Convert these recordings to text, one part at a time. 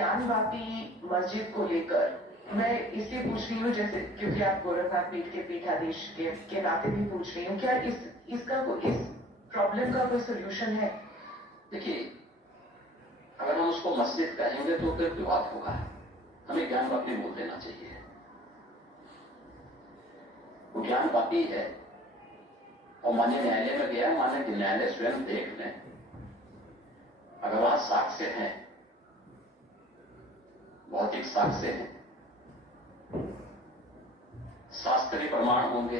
ज्ञानवापी मस्जिद को लेकर मैं इसलिए पूछ रही हूँ, जैसे क्योंकि आप गोरखनाथ पीठ के पीठाधीश के नाते भी पूछ रही हूँ, क्या इस प्रॉब्लम का कोई सोल्यूशन है? देखिए, अगर हम उसको मस्जिद कहेंगे तो फिर विवाद होगा। हमें ज्ञानवापी बोल देना चाहिए। वो ज्ञानवापी है और मान्य न्यायालय में गया, मान्य न्यायालय स्वयं देख लें, अगर वहां साक्ष्य हैं, भौतिक साक्ष्य हैं, शास्त्रीय प्रमाण होंगे,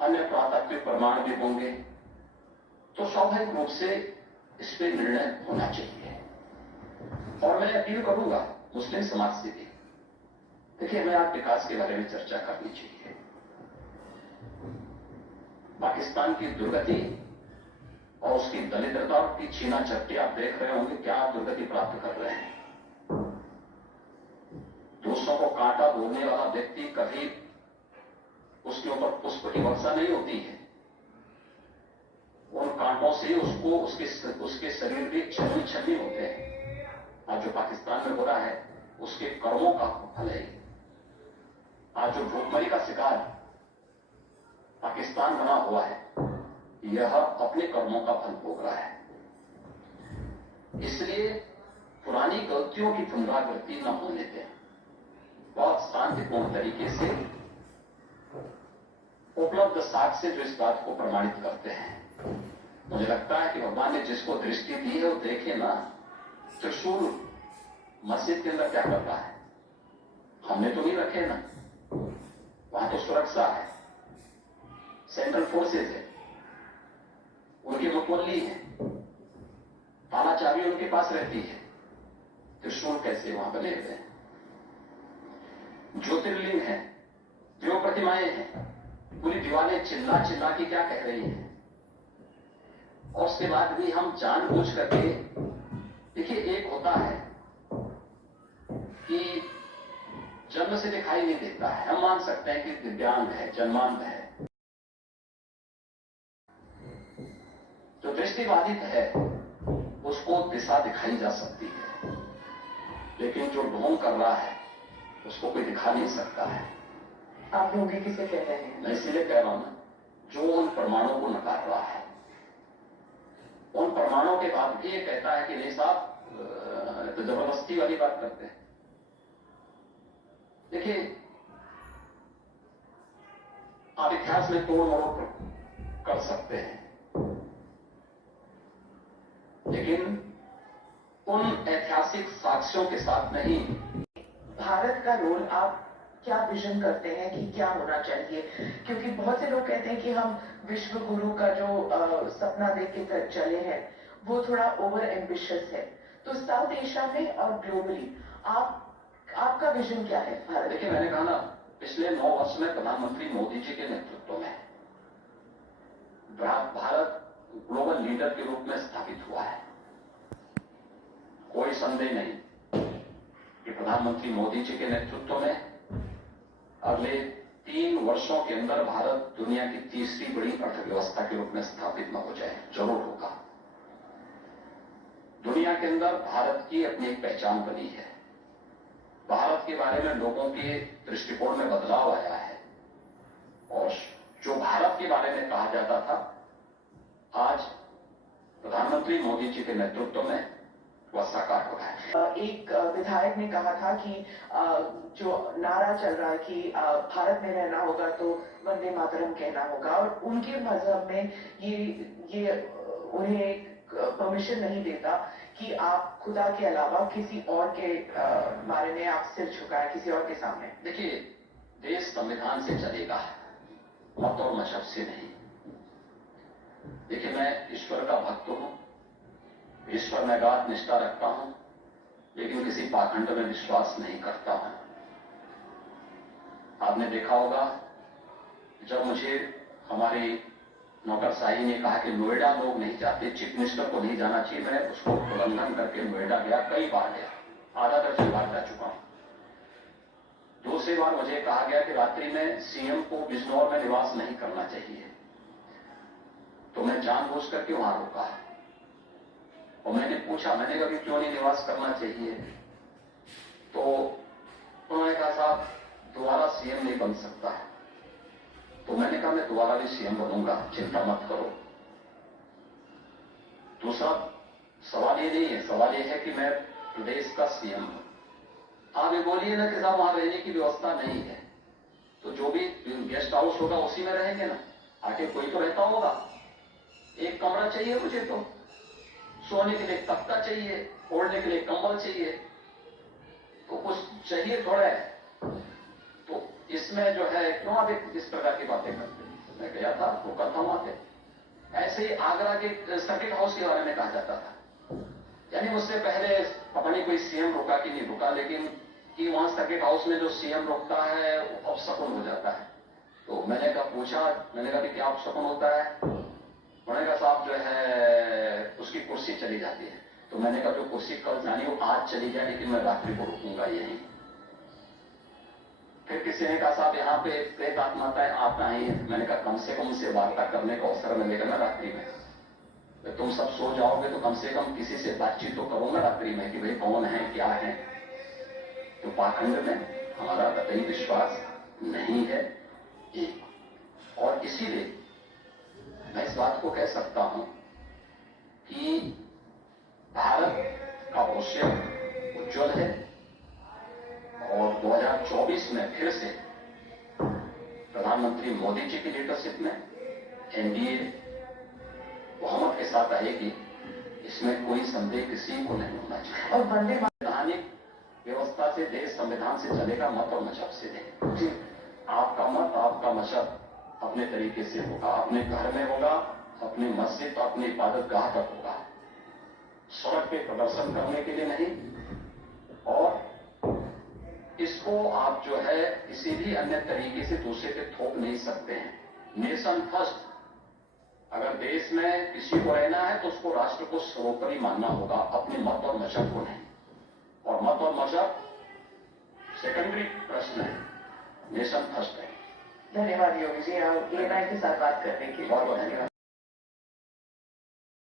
अन्य पुरातात्विक प्रमाण भी होंगे, तो स्वाभाविक रूप से इस पर निर्णय होना चाहिए। और मैं अपील करूंगा मुस्लिम समाज से भी, देखिए, हमें आज विकास के बारे में चर्चा करनी चाहिए। पाकिस्तान की दुर्गति और उसकी दलिद्रता की छीना झपटी आप देख रहे होंगे, क्या आप दुर्गति प्राप्त कर रहे हैं। दूसरों को कांटा बोलने वाला व्यक्ति कभी उसके ऊपर पुष्प की वर्षा नहीं होती है, उन कांटों से उसको उसके शरीर भी छलनी छलनी होते हैं। आज जो पाकिस्तान में हो रहा है उसके कर्मों का फल है। आज जो भूखमरी का शिकार पाकिस्तान बना हुआ है, यह अपने कर्मों का फल भोग रहा है। इसलिए पुरानी गलतियों की पुनरावृत्ति न होने दें। बहुत शांतिपूर्ण तरीके से उपलब्ध साक्ष्य जो इस बात को प्रमाणित करते हैं। मुझे लगता है कि भगवान ने जिसको दृष्टि दी है वो देखे ना, त्रिशूल मस्जिद के अंदर क्या कर रहा है। हमने तो नहीं रखे ना, वहां तो सुरक्षा है, सेंट्रल फोर्सेज है, उनकी मुतवल्ली है, ताला चाबी उनके पास रहती है। त्रिशूल कैसे वहां बने हुए हैं? ज्योतिर्लिंग है, देव प्रतिमाएं हैं, पूरी दीवारें चिल्ला चिल्ला के क्या कह रही हैं। और उसके बाद भी हम जानबूझ करके, देखिए, एक होता है कि जन्म से दिखाई नहीं देता है, हम मान सकते हैं कि दिव्यांग है, जन्मांध है, जो दृष्टिबाधित है उसको दिशा दिखाई जा सकती है, लेकिन जो ढोंग कर रहा है उसको कोई दिखा नहीं सकता है। आप ढोंगी किसे कह रहे हैं? मैं इसीलिए कह रहा हूं ना, जो उन प्रमाणों को नकार रहा है, उन प्रमाणों के बाद भी ये कहता है कि नहीं साहब, तो जबरदस्ती वाली बात करते हैं। देखिए, आप इतिहास में तोड़ मरोड़ कर सकते हैं, लेकिन उन ऐतिहासिक साक्ष्यों के साथ नहीं। भारत का रोल आप क्या विजन करते हैं कि क्या होना चाहिए? क्योंकि बहुत से लोग कहते हैं कि हम विश्व गुरु का जो सपना देख के चले हैं वो थोड़ा ओवर एम्बिशियस है। तो साउथ एशिया में और ग्लोबली आपका विजन क्या है भारत? देखिए, मैंने कहा ना, पिछले 9 वर्ष में प्रधानमंत्री मोदी जी के नेतृत्व में भारत ग्लोबल लीडर के रूप में स्थापित हुआ है। कोई संदेह नहीं कि प्रधानमंत्री मोदी जी के नेतृत्व में अगले 3 वर्षों के अंदर भारत दुनिया की तीसरी बड़ी अर्थव्यवस्था के रूप में स्थापित न हो जाए, जरूर होगा। दुनिया के अंदर भारत की अपनी एक पहचान बनी है। भारत के बारे में लोगों के दृष्टिकोण में बदलाव आया है, और जो भारत के बारे में कहा जाता था, आज प्रधानमंत्री मोदी जी के नेतृत्व में वह साकार हो रहा है। एक विधायक ने कहा था कि जो नारा चल रहा है कि भारत में रहना होगा तो वंदे मातरम कहना होगा, और उनके मजहब में ये उन्हें परमिशन नहीं देता कि आप खुदा के अलावा किसी और के बारे में आप सिर झुकाएं किसी और के सामने। देखिए, देश संविधान से चलेगा, मत और मजहब से नहीं। देखिए, मैं ईश्वर का भक्त हूं, ईश्वर में गाढ़ निष्ठा रखता हूं, लेकिन किसी पाखंड में विश्वास नहीं करता हूं। आपने देखा होगा, जब मुझे हमारी नौकरशाही ने कहा कि नोएडा लोग नहीं जाते, चीफ मिनिस्टर को नहीं जाना चाहिए, मैं उसको उल्लंघन करके नोएडा गया, कई बार गया, आधा दर्जन बार जा चुका हूं। दूसरी बार मुझे कहा गया कि रात्रि में सीएम को बिजनौर में निवास नहीं करना चाहिए, तो मैं जानबूझ करके वहां रुका। और मैंने पूछा, मैंने कहा कि क्यों नहीं निवास करना चाहिए, तो उन्होंने कहा साहब दोबारा सीएम नहीं बन सकता है। तो मैंने कहा मैं दोबारा भी सीएम बनूंगा, चिंता मत करो। दूसरा सवाल ये नहीं है, सवाल ये है कि मैं प्रदेश का सीएम हूं। आप ये बोलिए ना कि साहब वहां रहने की व्यवस्था नहीं है, तो जो भी गेस्ट हाउस होगा उसी में रहेंगे ना, आके कोई तो रहता होगा। एक कमरा चाहिए मुझे, तो सोने के लिए तख्ता चाहिए, ओढ़ने के लिए कंबल चाहिए, तो कुछ चाहिए थोड़ा है। तो इसमें जो है क्यों आप इस प्रकार की बातें करते हैं। मैं गया था, रुका था वहां पे। ऐसे ही आगरा के सर्किट हाउस के बारे में कहा जाता था, यानी उससे पहले पता नहीं कोई सीएम रुका कि नहीं रुका, लेकिन कि वहां सर्किट हाउस में जो सीएम रुकता है वो अपशकुन हो जाता है। तो मैंने कहा पूछा, मैंने कहा कि क्या अपशकुन होता है। उन्होंने कहा साहब जो है उसकी कुर्सी चली जाती है। तो मैंने कहा जो कुर्सी कल जानी वो आज चली जाए, लेकिन मैं रात्रि को रुकूंगा यहीं। फिर किसी ने कहा साहब यहाँ पे प्रेत आत्माएं आता ही है। मैंने कहा कम से कम उनसे वार्ता करने का अवसर मिलेगा ना रात्रि में। तो तुम सब सो जाओगे तो कम से कम किसी से बातचीत तो करो ना रात्रि में कि भाई कौन है क्या है। तो पाखंड में हमारा कतई विश्वास नहीं है। और इसीलिए मैं इस बात को कह सकता हूं कि भारत का भविष्य उज्जवल है और 2024 में फिर से प्रधानमंत्री मोदी जी की लीडरशिप में एनडीए बहुमत के साथ आएगी, इसमें कोई संदेह किसी को नहीं होना चाहिए। और वंदे संवैधानिक व्यवस्था से देश संविधान से चलेगा, मत और मजहब से नहीं। आपका मत आपका मजहब अपने तरीके से होगा, अपने घर में होगा, अपनी मस्जिद अपनी इबादत गाह तक होगा, सड़क पे प्रदर्शन करने के लिए नहीं। और इसको आप जो है किसी भी अन्य तरीके से दूसरे पे थोप नहीं सकते हैं। नेशन फर्स्ट, अगर देश में किसी को रहना है तो उसको राष्ट्र को सर्वोपरि मानना होगा, अपने मत और मजहब को नहीं। और मत और मजहब सेकेंडरी प्रश्न है, नेशन फर्स्ट है। धन्यवाद योगी जी, आप एएनआई के साथ बात करने के लिए। बहुत बहुत धन्यवाद।